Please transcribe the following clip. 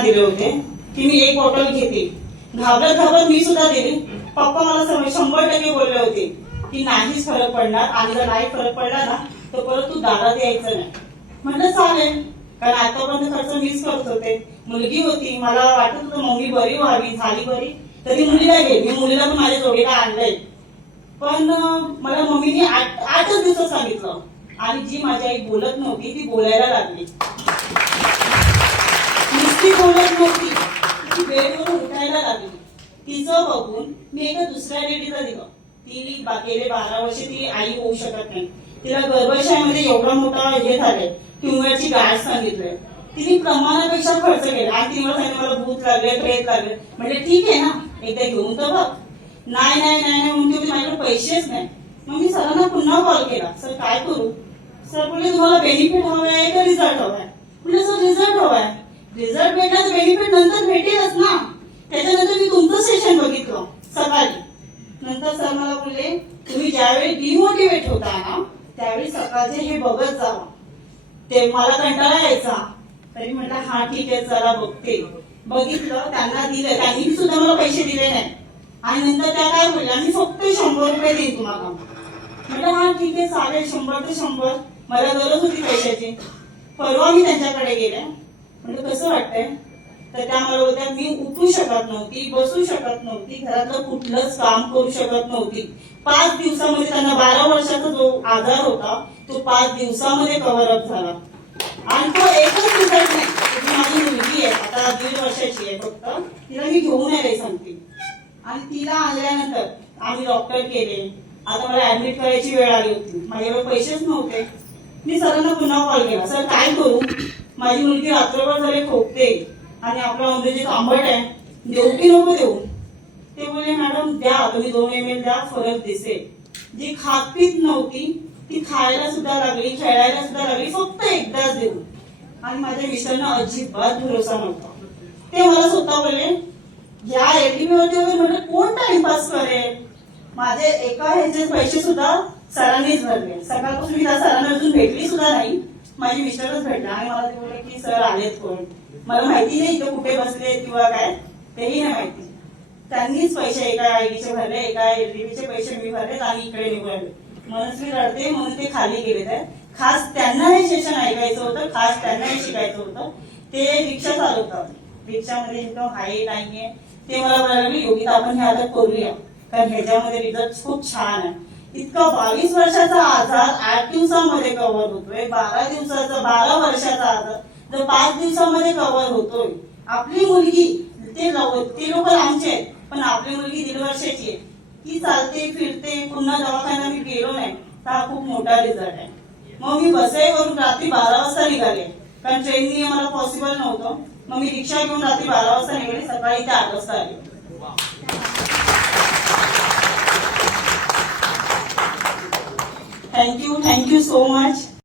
दिले होते की मी एक बॉटल घेते. घाबरत घाबरत मी सुद्धा दिली. पप्पा मला 100% बोलले होते की नाहीच फरक पडणार आणि जर नाही फरक पडला ना तर परत तू दारात यायचं नाही. म्हटलं चालेल, कारण आतापर्यंत खर्च मीच करत होते. मुलगी होती, मला वाटत होतं मम्मी बरी व्हावी, झाली बरी तर ती मुलीला घेईल. मी मुलीला पण माझ्या जोडीला आणलंय. पण मला मम्मीने 8च दिवसात सांगितलं आणि जी माझी आई बोलत नव्हती ती बोलायला लागली. नुसती बोलत नव्हती, ती बेडवरून उठायला लागली. तिचं बघून मी एका दुसऱ्या लेडीला दिलं. ती गेले 12 वर्ष ती आई होऊ शकत नाही. तिला गर्भाशयामध्ये एवढा मोठा हे झालंय, ट्युमरची गाठ सांगितलंय. तिने प्रमाणापेक्षा खर्च केला आणि तिने मला सांगितलं मला भूत लागले, प्रेत लागले. म्हणजे ठीक आहे ना, एकदा घेऊन तर बघ. नाही नाही नाही नाही म्हणते होती, माझ्याकडे पैसेच नाही. मग मी सरांना पुन्हा कॉल केला, सर काय करू? सर बोलले तुम्हाला बेनिफिट हवाय का रिझल्ट हवाय? म्हणजे सर रिझल्ट हवाय. रिझल्ट भेटला तर बेनिफिट नंतर भेटेलच ना. त्याच्यानंतर मी तुमचं सेशन बघितलं सकाळी. नंतर सर मला बोलले तुम्ही ज्यावेळी डिमोटिवेट होता ना त्यावेळी सकाळचे हे बघत जावा. ते मला कंटाळा यायचा तरी म्हटलं हा ठीक आहे चला बघते. बघितलं, त्यांना दिलं, त्यांनी सुद्धा मला पैसे दिले नाही. आणि नंतर त्या काय बोलल्या मी फक्त 100 रुपये देईन तुम्हाला. म्हटलं हा ठीक आहे चालेल, 100 ते 100. मला गरज होती पैशाची. परवा मी त्यांच्याकडे गेले. म्हणजे कसं वाटतंय तर त्या मला बोलतात मी उठू शकत नव्हती, बसू शकत नव्हती, घरातलं कुठलंच काम करू शकत नव्हती. 5 दिवसामध्ये त्यांना 12 वर्षाचा जो आजार होता तो 5 दिवसामध्ये कव्हर अप झाला. आणि तो एकच रिझल्ट नाही, माझी मुलगी आहे आता 1.5 वर्षाची आहे फक्त, तिला मी घेऊन आले सांगते. आणि तिला आणल्यानंतर आम्ही डॉक्टर केले. आता मला ऍडमिट करायची वेळ आली होती, माझ्याकडे पैसेच नव्हते. मी सरांना पुन्हा कॉल केला, सर काय करू? माझी मुलगी रात्रभर झाले खोकते आणि आपला जे आंबट आहे देऊ की नको देऊ? ते बोलले मॅडम द्या, तुम्ही 2 ml द्या, फरक दिसेल. जी खात पीत नव्हती ती खायला सुद्धा लागली, खेळायला सुद्धा लागली, फक्त एकदाच देऊ. आणि माझ्या मिस्टरना अजिबात भरोसा नव्हता. ते मला स्वतः बोलले या एटीव्हीवरती वगैरे म्हटलं कोण टाइमपास करेल? माझे एका ह्याचे पैसे सुद्धा सरांनीच भरले. सकाळपासून मी त्या सरांना अजून भेटली सुद्धा नाही. माझे मिस्टरच भेटले आणि मला ते बोलले की सर आलेत कोण. मला माहिती नाही इथं कुठे बसले किंवा काय, तेही नाही माहिती. त्यांनीच पैसे एका आयडीचे भरले, एका एलडीबीचे पैसे मी भरले आणि इकडे निघून आले. म्हणून मी रडते म्हणून ते खाली गेले. तर खास त्यांना हे सेशन ऐकायचं होतं, खास त्यांना हे शिकायचं होतं. ते रिक्षा चालवतात, रिक्षामध्ये इतकं हाय नाहीये. ते मला म्हणाले योगिता आपण हे आता करूया कारण ह्याच्यामध्ये रिझल्ट खूप छान आहे. इतका 22 वर्षाचा आजार 8 दिवसामध्ये कव्हर होतोय. 12 वर्षाचा आजार जर 5 दिवसामध्ये कव्हर होतोय. आपली मुलगी ते लोक लांबचे आहेत पण आपली मुलगी 1.5 वर्षाची आहे. ती चालते फिरते, पुन्हा दवाखान्यात मी गेलो नाही तर हा खूप मोठा रिझल्ट आहे. मग मी बसवरून रात्री 12 वाजता निघाले कारण ट्रेननी मला पॉसिबल नव्हतं. मग मी रिक्षा घेऊन रात्री 12 वाजता निघाले, सकाळी ते 8 वाजता आले. Thank you so much.